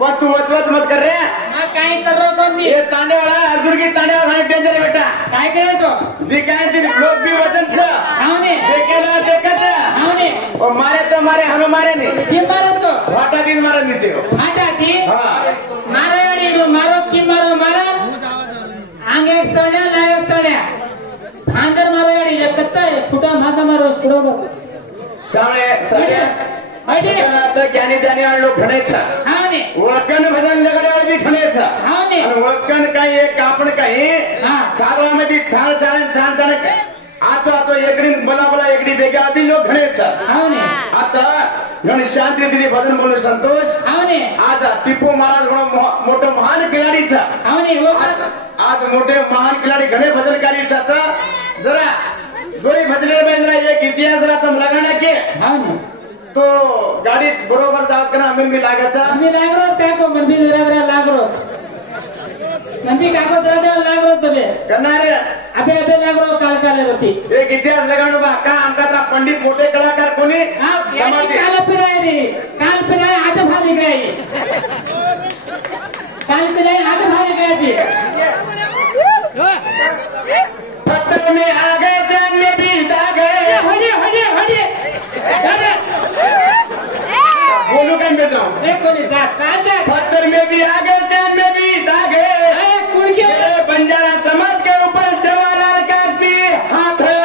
पण तू वचवच मत कर रे. काय कर रहा तो ये ताने वाला अर्जुन की ताने वाला है डेंजर है बेटा. काय करे तो दिखाए तेरी लोग भी वचन छ. हावने देखे ना देखा छ. हावने और मारे तो मारे हनु मारे नहीं. किम मारस को वाटा दिन मारा नहीं देव. फाटा दी हाँ. मारो वाली जो मारो किम मारो मारा आंगे एक सण्या लाय सण्या भांडर मारो वाली जे कत्ता फुटा माथा मारो छोड़ो सामने सामने हटे आता ज्ञानी ज्ञानी वाले लोग खड़े छ. हावने वकन भजन लगड़े वाले भी खड़े छ. हावने और वकन का ये कापड़ का ही हाँ चारों में भी छान आचो आचो एकड़ी बोला बोला एकड़ी बेगा भी लोग खड़े छ. हावने आता घणी शांति दीदी भजन बोलो संतोष. हावने आज टिप्पू महाराज घणो मोठो महान खिलाडी छ. हावने वो आज मोठे महान खिलाडी घणे भजनकारी छ. जरा दोई भजने में जरा एक इतिहास जरा तुम लगाना के हावने तो गाडी बरोबर जात करना अमीर भी लागत छ. मी लागरो काय को मन भी जरा लागरो मन भी काको जरा लागरो तबे करना रे अबे अबे लागरो काल काले रोती एक इतिहास लगानो बा का आमका पंडित मोठे कलाकार कोणी हां काल फिराय रे काल फिराय आज भाली गई काल फिराय आज भाली गई पत्थर में आ गए चांद में भी दाग गए. हटे हटे हटे अरे बोलू काय में जाऊं देखो नहीं जा काजा पत्थर में भी आ गए चांद में भी दाग गए. कुड़ के बंजारा समाज के ऊपर सेवालाल का भी हाथ है.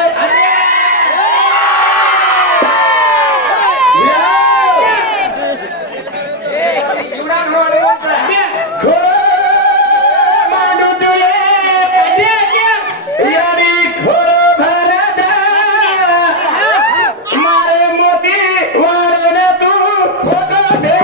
मांडू तुझे यारी घोरो भरदा मारे मोती वारे तू फोटो दे.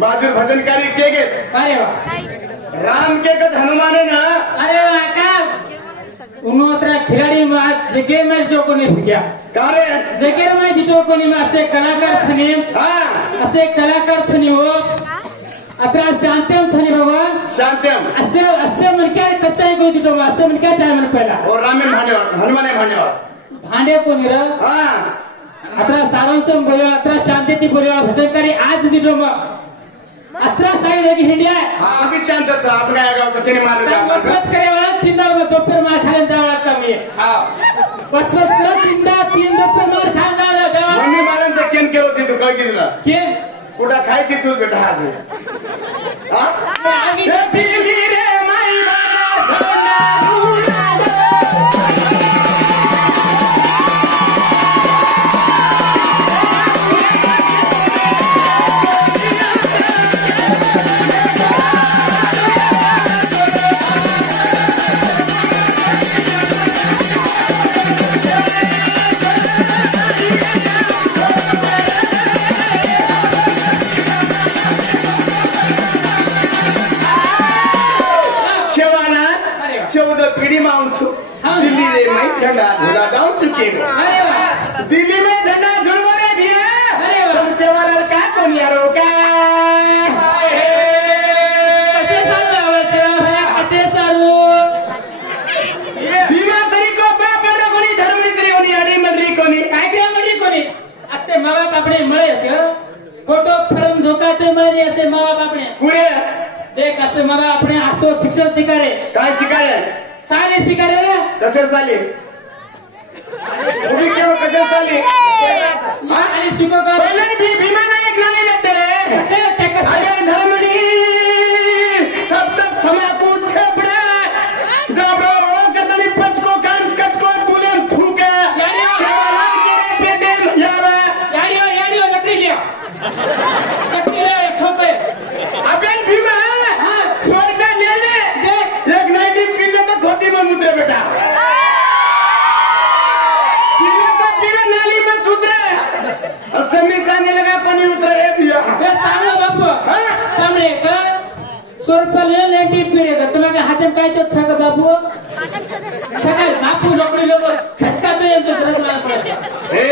बाजू भजनकारी के गे. अरे वाह राम के कच हनुमाने ना. अरे वाह का उन्होंने खिलाड़ी में जगह में जो कोणी फिक्या कारे जगह में जितो कोणी में असे कलाकार छने हाँ असे कलाकार छने हो अतरा शांतम छने बाबा शांत्यम असे असे मन क्या कत्ता को जितो में असे मन क्या चाहे मन पहला और रामे भाने हनुमाने भाने भांडे कोणी रा हाँ अतरा सारांशम बोलो अतरा शांति ती बोलो भजनकारी आज जितो में अतरा साई लगी हिंडिया हाँ अभी शांत छ. आपण काय गावचं केने मारलं वचवच जातं. करे वाला तीन दाल दोपहर मार खाले जावा कमी हाँ वचवच कर तीन दोपहर मार खाले जावा जावा मम्मी बाळांचं केन केलं होती तू काय केलं के कुठं खायची तू बेटा आज. आगे दिली रे माई बाबा झोना पिढ़ी में आऊं छू. दिल्ली रे मैं झंडा झूला जाऊं चुके अरे वाह दिल्ली में झंडा झूल मारे दिया. अरे वाह तुम सेवालाल का कोनिया रोका बापणे मळे फोटो फरम झोकाते मळे असे मावा बापणे पुरे देख असे मला आपण असो शिक्षण शिकारे काय शिकाय सारे शिकारे रे कसे चालले उभी केव्हा कसे चालले आणि शिको का पहिले भीमा नायक नाणे देते कसे ते कसे अरे धर्मडी सब तक थमाकू ठेपडे जबरो कतली पचको कान कचको तुलेन फूके सेवालाल के पेटेल यार याडियो नकली लिया ठोके अबे भीमा स्वर्ग लेने देख एक नाइटी पीने तो धोती में मुद्रे बेटा पीने तो पीने नाली में सुधरे और समी जाने लगा पानी उतरे रे दिया बे सामने बापू सामने का 100 रुपये ले लेटी पीरेगा तुम्हाला हातात काय तो सग बापू सगळे बापू नोकरी लोक खसका तो येतो जरा पडतो ए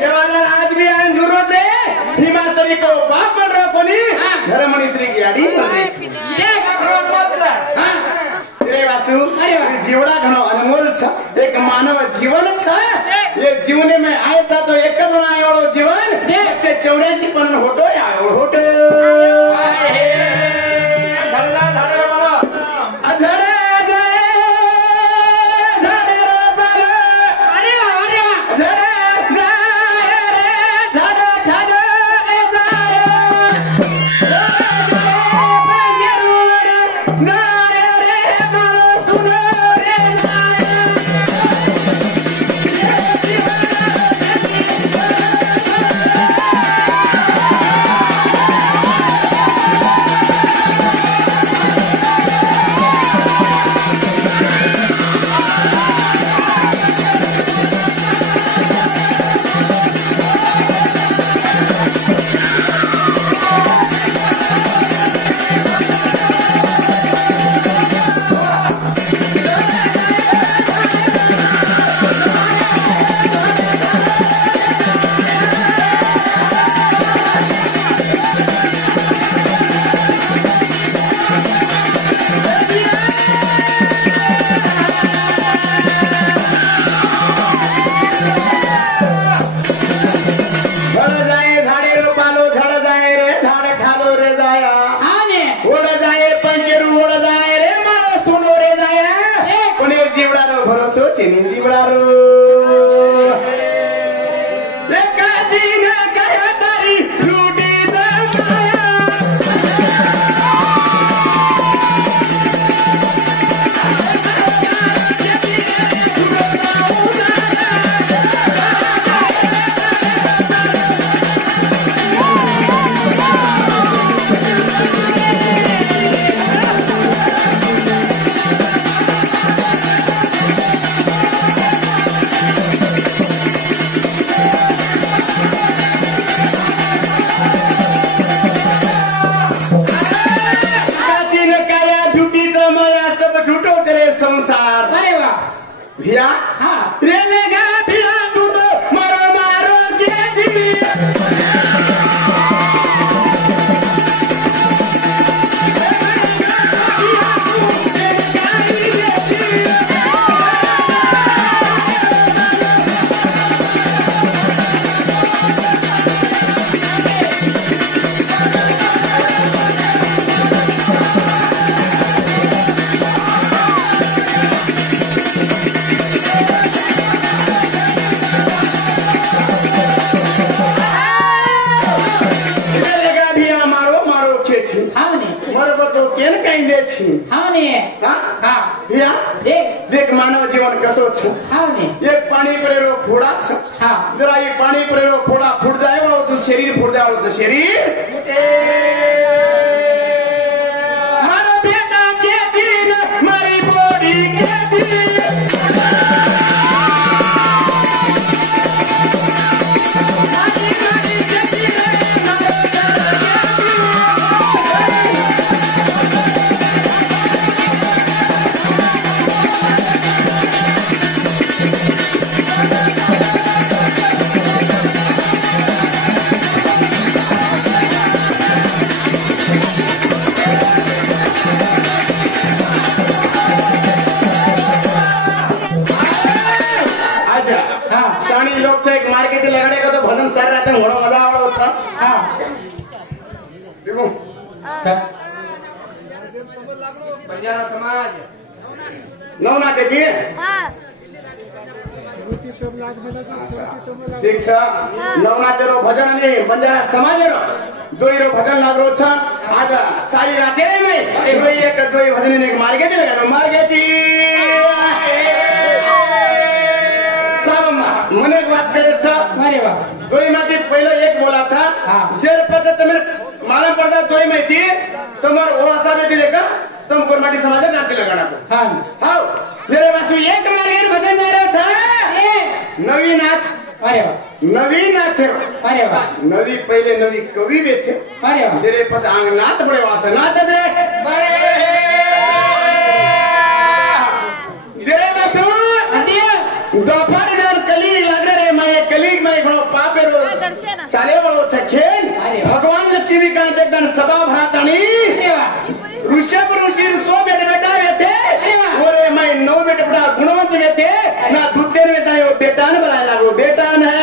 देवाला आज भी आन जरूरत है भीमा सरी को बाप बन रहा कोनी धर्मणी श्री की आडी ये रे वासु जीवडा घणो अनमोल छ एक मानव जीवन छ ये जीवने में आए था तो एक जण आयो वाळो जीवन 84 पण होतो होतो धरला धरे वाला अधरे भिया रेलेगा भिया तू तो मारो मारो के जी देख मानव जीवन कसो एक पाणी परेरो फोडा जरा ये पाणी परेरो फोडा फूट जाए वाळो तो शरीर फूट जाए वाळो तो शरीर मारो बेटा के चीन मारी बॉडी के चीन शानी लोग से एक मार्केट लगाने का तो भजन सर रहते हैं हा देखो का? बंजारा समाज नवनाथ येते ठीक छ नवनाथ रो भजन अनि बंजारा समाज रो दोई रो भजन लागरो छ आज सारी राते नै दोई एक दोई भजन ने मार्गे ती लगानो मार्गे ती सब मने बात करे छ अरे वा दोई माथि पहिलो एक बोला छ जेर पछि तमे मालूम पर्दा दोई माथि तमर ओसा में दिले का तुम कोरमाटी समाज नाती लगाना को हां हाउ जेरे वासु एक मार्गे भजन जा रहो छ नवीनाथ अरे वा नवीनाथ अरे वा नवी पहिले नवी कवि वे थे अरे वा जेरे पछि आंग नाथ बडे वाछ नाथ दे जेरे वासु अदिया दोपहर जन कली लागरे रे मैं कली में घणो पापे रो चाले वालो छ खेन भगवान लक्ष्मी कांत एकदम सभा भरातानी अरे वा ऋषभ ऋषि 100 बेटा थे बोले मैं 9 बेटा गुणवंत में थे ना दूसरे में था वो बेटा ने बनाया लागो बेटा ने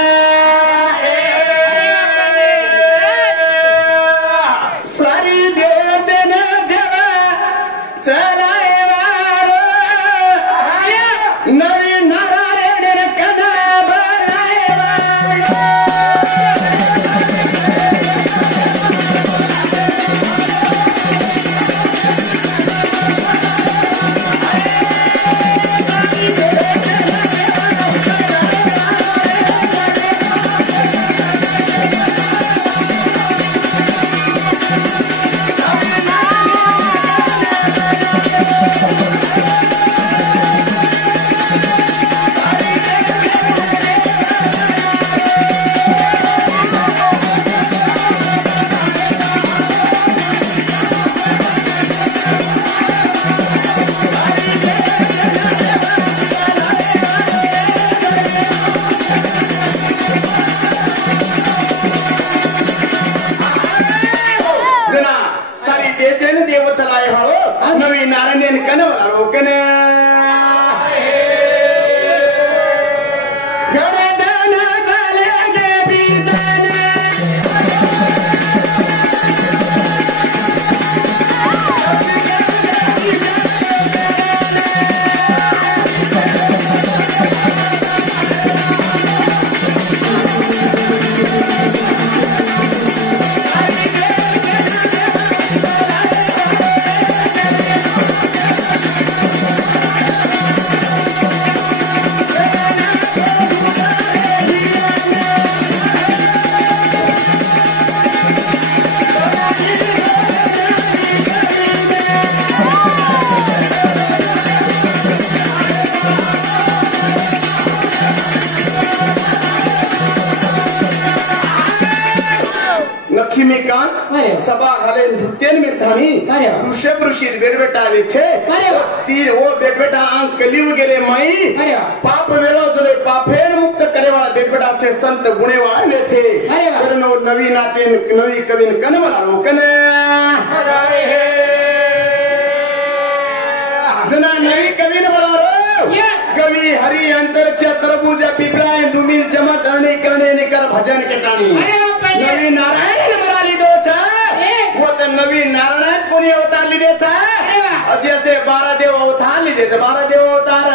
सारी देश ने देवा चलाए नवी नारायण कदा बनाए नवी नारायण कनवला रोकन लक्ष्मीकांत सभा घाले नृत्यन में धामी ऋषभ ऋषि बेटा थे तीर वो बेटा आंग कलिव गेले मई पाप वेलो चले पापेन मुक्त करे वाला बेटा से संत गुणे वाले थे करनो नवी नातिन नवी कविन कनवला रोकन जना नवी कविन बना कवि हरि अंतर तरबूज पिपराय दुमिल चमक अरणी करने निकर भजन के टाणी नवी नारायण बना ली दो वो तो नवी नारायण कोणी अवतार लीधे जैसे 12 देव अवतार लीधे 12 देव अवतार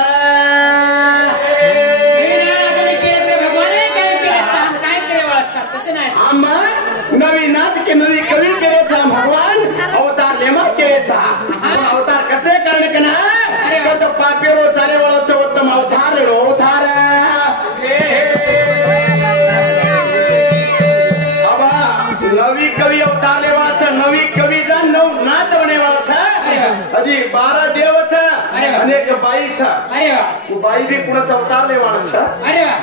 नवी नाथ के नवी कवि केले भगवान अवतार लेमा केले अवतार कसे करणे के ना तो पापेरो चाले वाळो उत्तम अवतार लेलो अवतार नवी कवि अवतार लेवा छ नवी कवि जा नव नाथ बने वाला छ अजी 12 देव छ अनेक बाई छ वो बाई भी पुनः अवतार लेवाना छ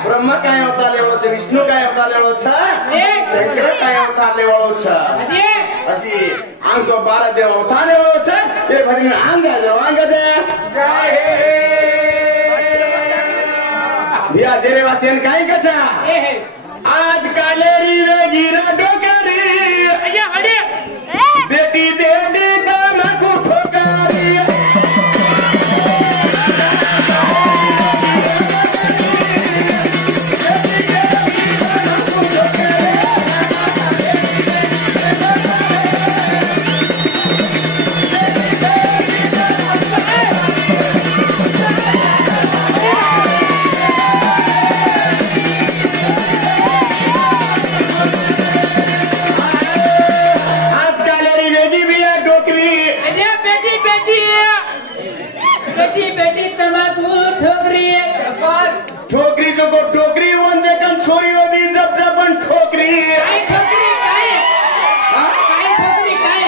ब्रह्मा काय अवतार लेवानो छ विष्णु काय अवतार लेवानो छ शंकर काय अवतार लेवानो छ अजी आंग तो 12 देव अवतार लेवानो छ ये भजन आंग दे जय हे भैया जेरे वासियन काय कथा आज कालेरी वे गिरा डोकरी बेटी दे दे दाम को ठोकरी पेटी पेटी पेटी पेटी तंबाकू ठोकरी ठोकरी जो को ठोकरी वन देखन छोरी वो भी जब जबन ठोकरी काय ठोकरी काय ठोकरी काय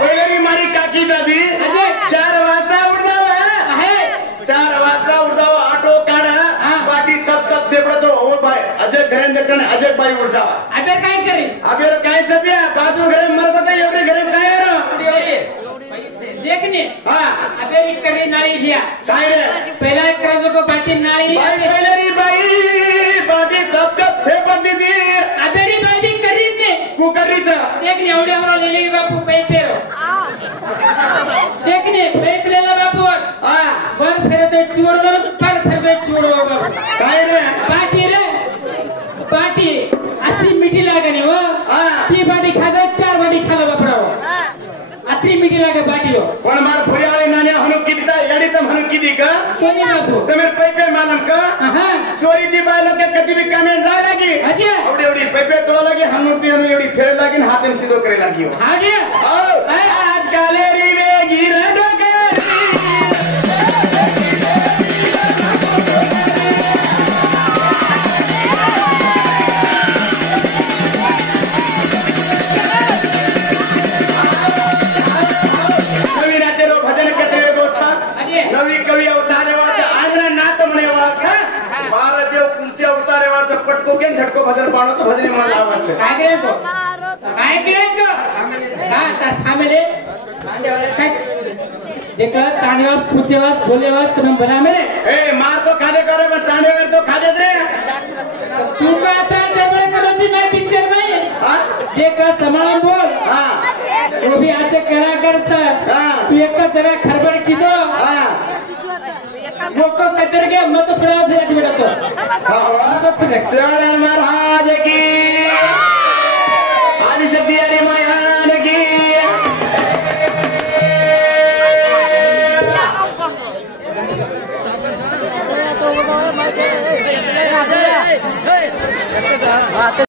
पहिले मी मारी काकी दादी 4 वाजता उठ जावा 4 वाजता उठ जावा ऑटो काढा पाठी तप तप फेपडतो हो बाय अजय घरे देखन अजय बाई उठ जावा अबे काय करी अबे काय चपिया बाजू घरे मरत एवढे घरे काय रे देखने हाँ अबेरी करी नाळी लिया काय रे पहिला करायचो को बाटी नाळी बाई पहिले री बाई बाटी तप तप फेपड दीदी अबेरी बाटी करी ने कुकरीचा देखने एवढे हमरो ले ले बापू पैपेरो देखने पैप लेला बापू हाँ वर फिरते चोडवर पर फिरते चोडवर बापू काय रे बाटी अशी मिठी लागणे हो ती बाटी खाजा 4 बाटी खाला बापराव अति मिठी लागे बाटी हो पण मार फुऱ्याळे नाण्या हनु किती याडी तर हनु किती का कोणी बापू तुम्ही पैपे मालम का चोरी दी बाय लोक कधी भी कामे जा लागी अजे एवढी एवढी पैपे तो लागी हनु ती हनु एवढी फेर लागी हातन सीधो करे लागी हा दे आज काले रीवे गिर डोके नवी कवी अवतारेवाचा आंध्र नात म्हणेवाचा 12 देव तुमचे अवतारेवाचा पटको के झटको भजन पाणो तो भजनी म्हणून लावायचं काय करे को हा तर थांबले मांडेवाले काय देख ताणेवा पुचेवा बोलेवा तुम बना मेरे ए मार तो खादे करे पण तांडेवर तो खादे रे तू का आता डबडे करो जी मैं पिक्चर में हां देख समान बोल हां वो भी आज कलाकार छ तू एक जगह खरबड किदो हां लोक कदर के मत थोड़ा से बेटा तो महाराज की